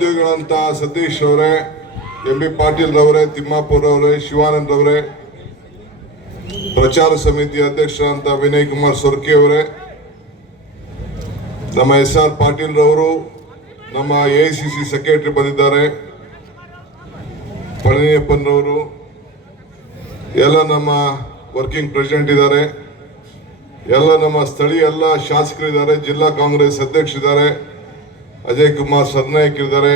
ಸಹೋದ್ಯೋಗಿಗಳಂತ ಸತೀಶ್ ಅವರೇ, M B Patil ರವರೇ, Timmapur ಅವರೇ, ಶಿವಾನಂದ್ ಅವರೇ, ಪ್ರಚಾರ ಸಮಿತಿ ಅಧ್ಯಕ್ಷರಂತ ವಿನಯ್ ಕುಮಾರ್ ಸೊರ್ಕೆ ಅವರೇ, ನಮ್ಮ SR ಪಾಟೀಲ್ ರವರು, ನಮ್ಮ AICC ಸೆಕ್ರೆಟರಿ ಬಂದಿದ್ದಾರೆ, ಪಳನಿಯಪ್ಪನವರು, ಎಲ್ಲ ನಮ್ಮ ವರ್ಕಿಂಗ್ ಪ್ರೆಸಿಡೆಂಟ್ ಇದ್ದಾರೆ, ಎಲ್ಲ ನಮ್ಮ ಸ್ಥಳೀಯ ಎಲ್ಲ ಶಾಸಕರಿದ್ದಾರೆ, ಜಿಲ್ಲಾ ಕಾಂಗ್ರೆಸ್ ಅಧ್ಯಕ್ಷರಿದ್ದಾರೆ, ಅಜಯ್ ಕುಮಾರ್ ಸರ್ನಾಯಕ್ ಇದ್ದಾರೆ,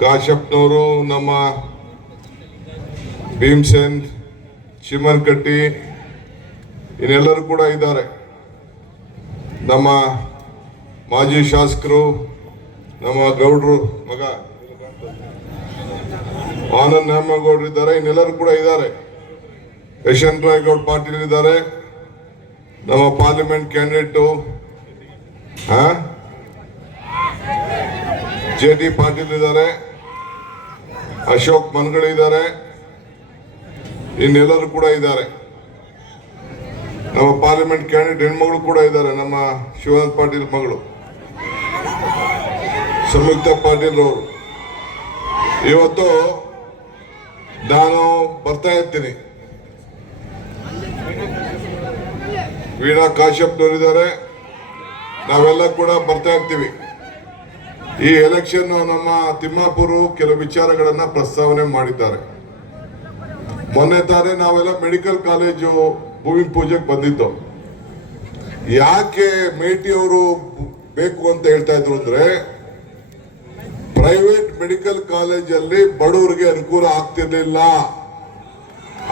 ಕಾಶಪ್ಪನವರು, ನಮ್ಮ ಭೀಮ್ಸೇನ್, ಚಿಮನ್ ಕಟ್ಟಿ, ಇನ್ನೆಲ್ಲರೂ ಕೂಡ ಇದ್ದಾರೆ. ನಮ್ಮ ಮಾಜಿ ಶಾಸಕರು, ನಮ್ಮ ಗೌಡ್ರು ಮಗ ಆನಂದ್ ನ್ಯಾಮಗೌಡರು ಇದ್ದಾರೆ, ಇನ್ನೆಲ್ಲರೂ ಕೂಡ ಇದ್ದಾರೆ. ಯಶವಂತ ರಾಯಗೌಡ ಪಾಟೀಲ್ ಇದ್ದಾರೆ, ನಮ್ಮ ಪಾರ್ಲಿಮೆಂಟ್ ಕ್ಯಾಂಡಿಡೇಟು JT ಪಾಟೀಲ್ ಇದ್ದಾರೆ, ಅಶೋಕ್ ಮನ್ಗಳು ಇದ್ದಾರೆ, ಇನ್ನೆಲ್ಲರೂ ಕೂಡ ಇದ್ದಾರೆ. ನಮ್ಮ ಪಾರ್ಲಿಮೆಂಟ್ ಕ್ಯಾಂಡಿಡೇಟ್ ಹೆಣ್ಮಗಳು ಕೂಡ ಇದ್ದಾರೆ, ನಮ್ಮ ಶಿವಾನಂದ ಪಾಟೀಲ್ ಮಗಳು ಸಂಯುಕ್ತ ಪಾಟೀಲ್ ಅವರು. ಇವತ್ತು ನಾನು ಬರ್ತಾ ಇರ್ತೀನಿ, ವೀಣಾ ಕಾಶ್ಯಪ್ನವರಿದ್ದಾರೆ, ನಾವೆಲ್ಲ ಕೂಡ ಬರ್ತಾ ಇರ್ತೀವಿ. ಈ ಎಲೆಕ್ಷನ್ ನಮ್ಮ ತಿಮ್ಮಾಪುರ ಕೆಲವು ವಿಚಾರಗಳನ್ನ ಪ್ರಸ್ತಾವನೆ ಮಾಡಿದ್ದಾರೆ. ಮೊನ್ನೆ ತಾನೇ ನಾವೆಲ್ಲ ಮೆಡಿಕಲ್ ಕಾಲೇಜು ಭೂಮಿ ಪೂಜೆಗೆ ಬಂದಿದ್ದು. ಯಾಕೆ ಮೇಟಿ ಅವರು ಬೇಕು ಅಂತ ಹೇಳ್ತಾ ಇದ್ರು ಅಂದ್ರೆ, ಪ್ರೈವೇಟ್ ಮೆಡಿಕಲ್ ಕಾಲೇಜಲ್ಲಿ ಬಡವರಿಗೆ ಅನುಕೂಲ ಆಗ್ತಿರ್ಲಿಲ್ಲ,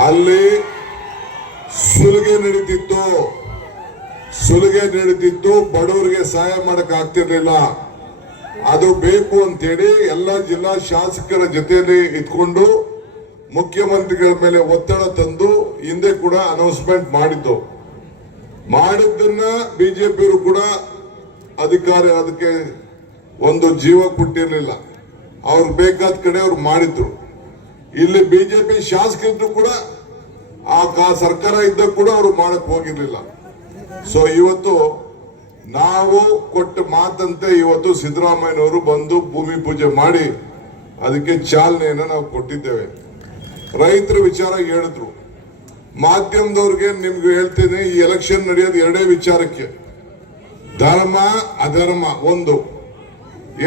ಅಲ್ಲಿ ಸುಲಿಗೆ ನಡೀತಿತ್ತು, ಬಡವರಿಗೆ ಸಹಾಯ ಮಾಡಕ್ ಆಗ್ತಿರ್ಲಿಲ್ಲ. ಅದು ಬೇಕು ಅಂತೇಳಿ ಎಲ್ಲ ಜಿಲ್ಲಾ ಶಾಸಕರ ಜೊತೆಯಲ್ಲಿ ಇಟ್ಕೊಂಡು ಮುಖ್ಯಮಂತ್ರಿಗಳ ಮೇಲೆ ಒತ್ತಡ ತಂದು ಹಿಂದೆ ಕೂಡ ಅನೌನ್ಸ್ಮೆಂಟ್ ಮಾಡಿದ್ದನ್ನ ಬಿಜೆಪಿಯವರು ಕೂಡ ಅದಕ್ಕೆ ಒಂದು ಜೀವ ಕೊಟ್ಟಿರಲಿಲ್ಲ. ಅವ್ರು ಬೇಕಾದ ಕಡೆ ಅವ್ರು ಮಾಡಿದ್ರು. ಇಲ್ಲಿ ಬಿಜೆಪಿ ಶಾಸಕರು ಕೂಡ ಆ ಸರ್ಕಾರ ಇದ್ದಾಗ ಕೂಡ ಅವರು ಮಾಡಕ್ ಹೋಗಿರ್ಲಿಲ್ಲ. ಸೊ ಇವತ್ತು ನಾವು ಕೊಟ್ಟ ಮಾತಂತೆ ಇವತ್ತು ಸಿದ್ದರಾಮಯ್ಯನವರು ಬಂದು ಭೂಮಿ ಪೂಜೆ ಮಾಡಿ ಅದಕ್ಕೆ ಚಾಲನೆಯನ್ನು ನಾವು ಕೊಟ್ಟಿದ್ದೇವೆ. ರೈತರ ವಿಚಾರ ಹೇಳಿದ್ರು, ಮಾಧ್ಯಮದವ್ರಿಗೆ ನಿಮ್ಗೆ ಹೇಳ್ತೀನಿ, ಈ ಎಲೆಕ್ಷನ್ ನಡೆಯೋದು ಎರಡೇ ವಿಚಾರಕ್ಕೆ, ಧರ್ಮ ಅಧರ್ಮ ಒಂದು,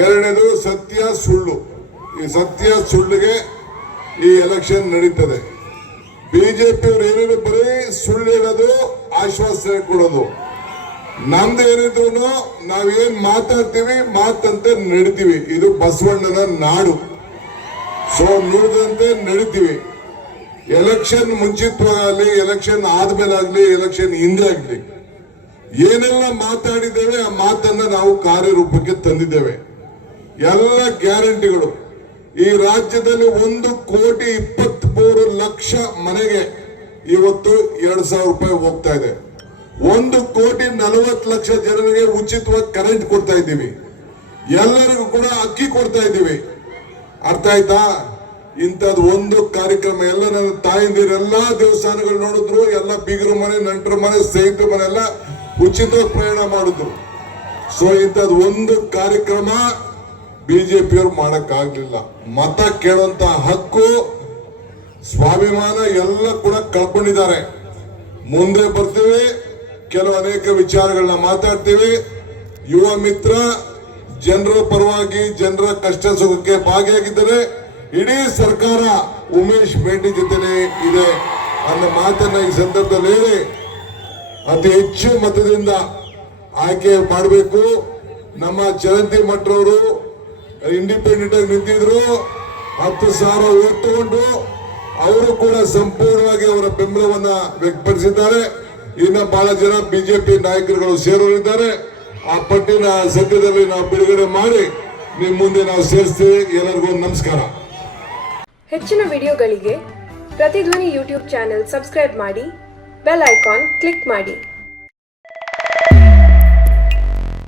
ಎರಡನೇದು ಸತ್ಯ ಸುಳ್ಳು. ಈ ಸತ್ಯ ಸುಳ್ಳಿಗೆ ಈ ಎಲೆಕ್ಷನ್ ನಡೀತದೆ. ಬಿಜೆಪಿಯವರು ಏನೇನು ಬರೀ ಸುಳ್ಳು ಹೇಳೋದು, ಆಶ್ವಾಸನೆ ಕೊಡೋದು. ನಮ್ದು ಏನಿದ್ರು ನಾವೇನ್ ಮಾತಾಡ್ತೀವಿ ಮಾತಂತೆ ನಡಿತೀವಿ. ಇದು ಬಸವಣ್ಣನ ನಾಡು. ಸೊ ನುಡಿದಂತೆ ನಡಿತೀವಿ. ಎಲೆಕ್ಷನ್ ಮುಂಚಿತವಾಗಲಿ, ಎಲೆಕ್ಷನ್ ಆದ್ಮೇಲೆ ಆಗ್ಲಿ, ಎಲೆಕ್ಷನ್ ಹಿಂದೆ ಆಗ್ಲಿ, ಏನೆಲ್ಲ ಮಾತಾಡಿದ್ದೇವೆ ಆ ಮಾತನ್ನ ನಾವು ಕಾರ್ಯರೂಪಕ್ಕೆ ತಂದಿದ್ದೇವೆ. ಎಲ್ಲ ಗ್ಯಾರಂಟಿಗಳು ಈ ರಾಜ್ಯದಲ್ಲಿ 1,23,00,000 ಮನೆಗೆ ಇವತ್ತು 2,000 ರೂಪಾಯಿ ಹೋಗ್ತಾ ಇದೆ. 1,40,00,000 ಜನರಿಗೆ ಉಚಿತವಾಗಿ ಕರೆಂಟ್ ಕೊಡ್ತಾ ಇದ್ದೀವಿ. ಎಲ್ಲರಿಗೂ ಕೂಡ ಅಕ್ಕಿ ಕೊಡ್ತಾ ಇದ್ದೀವಿ. ಅರ್ಥ ಆಯ್ತಾ? ಇಂಥದ್ದು ಒಂದು ಕಾರ್ಯಕ್ರಮ ಎಲ್ಲ ನನ್ನ ತಾಯಿಂದಿರೆಲ್ಲಾ ದೇವಸ್ಥಾನಗಳು ನೋಡಿದ್ರು, ಎಲ್ಲ ಬೀಗರ ಮನೆ, ನಂಟರ ಮನೆ, ಸ್ನೇಹಿತರ ಮನೆ ಎಲ್ಲ ಉಚಿತವಾಗಿ ಪ್ರಯಾಣ ಮಾಡಿದ್ರು. ಸೊ ಇಂಥದ್ದು ಒಂದು ಕಾರ್ಯಕ್ರಮ ಬಿಜೆಪಿಯವರು ಮಾಡಕ್ಕಾಗ್ಲಿಲ್ಲ. ಮತ ಕೇಳುವಂತ ಹಕ್ಕು, ಸ್ವಾಭಿಮಾನ ಎಲ್ಲ ಕೂಡ ಕಳ್ಕೊಂಡಿದ್ದಾರೆ. ಮುಂದೆ ಬರ್ತೀವಿ, ಕೆಲವು ಅನೇಕ ವಿಚಾರಗಳನ್ನ ಮಾತಾಡ್ತೀವಿ. ಯುವ ಮಿತ್ರ ಜನರ ಪರವಾಗಿ, ಜನರ ಕಷ್ಟ ಸುಖಕ್ಕೆ ಭಾಗಿಯಾಗಿದ್ದರೆ ಇಡೀ ಸರ್ಕಾರ ಉಮೇಶ್ ಮೇಟಿ ಜೊತೆನೆ ಇದೆ ಅನ್ನೋ ಮಾತನ್ನ ಈ ಸಂದರ್ಭದಲ್ಲಿ ಹೇಳಿ ಅತಿ ಹೆಚ್ಚು ಮತದಿಂದ ಆಯ್ಕೆ ಮಾಡಬೇಕು. ನಮ್ಮ ಚರಂತಿ ಮಠರವರು ಇಂಡಿಪೆಂಡೆಂಟ್ ಆಗಿ ನಿಂತಿದ್ರು, 10,000 ಓಟ್ ತಗೊಂಡು ಅವರು ಕೂಡ ಸಂಪೂರ್ಣವಾಗಿ ಅವರ ಬೆಂಬಲವನ್ನ ವ್ಯಕ್ತಪಡಿಸಿದ್ದಾರೆ. ಇನ್ನು ಬಹಳ ಜನ ಬಿಜೆಪಿ ನಾಯಕರುಗಳು ಸೇರೋರಿದ್ದಾರೆ. ಆ ಪಟ್ಟಿನ ಸದ್ಯದಲ್ಲಿ ನಾವು ಬಿಡುಗಡೆ ಮಾಡಿ ನಿಮ್ಮ ಮುಂದೆ ನಾವು ಸೇರಿಸ್ತೀವಿ. ಎಲ್ಲರಿಗೂ ನಮಸ್ಕಾರ. ಹೆಚ್ಚಿನ ವಿಡಿಯೋಗಳಿಗೆ ಪ್ರತಿಧ್ವನಿ ಯೂಟ್ಯೂಬ್ ಚಾನೆಲ್ ಸಬ್ಸ್ಕ್ರೈಬ್ ಮಾಡಿ, ಬೆಲ್ ಐಕಾನ್ ಕ್ಲಿಕ್ ಮಾಡಿ.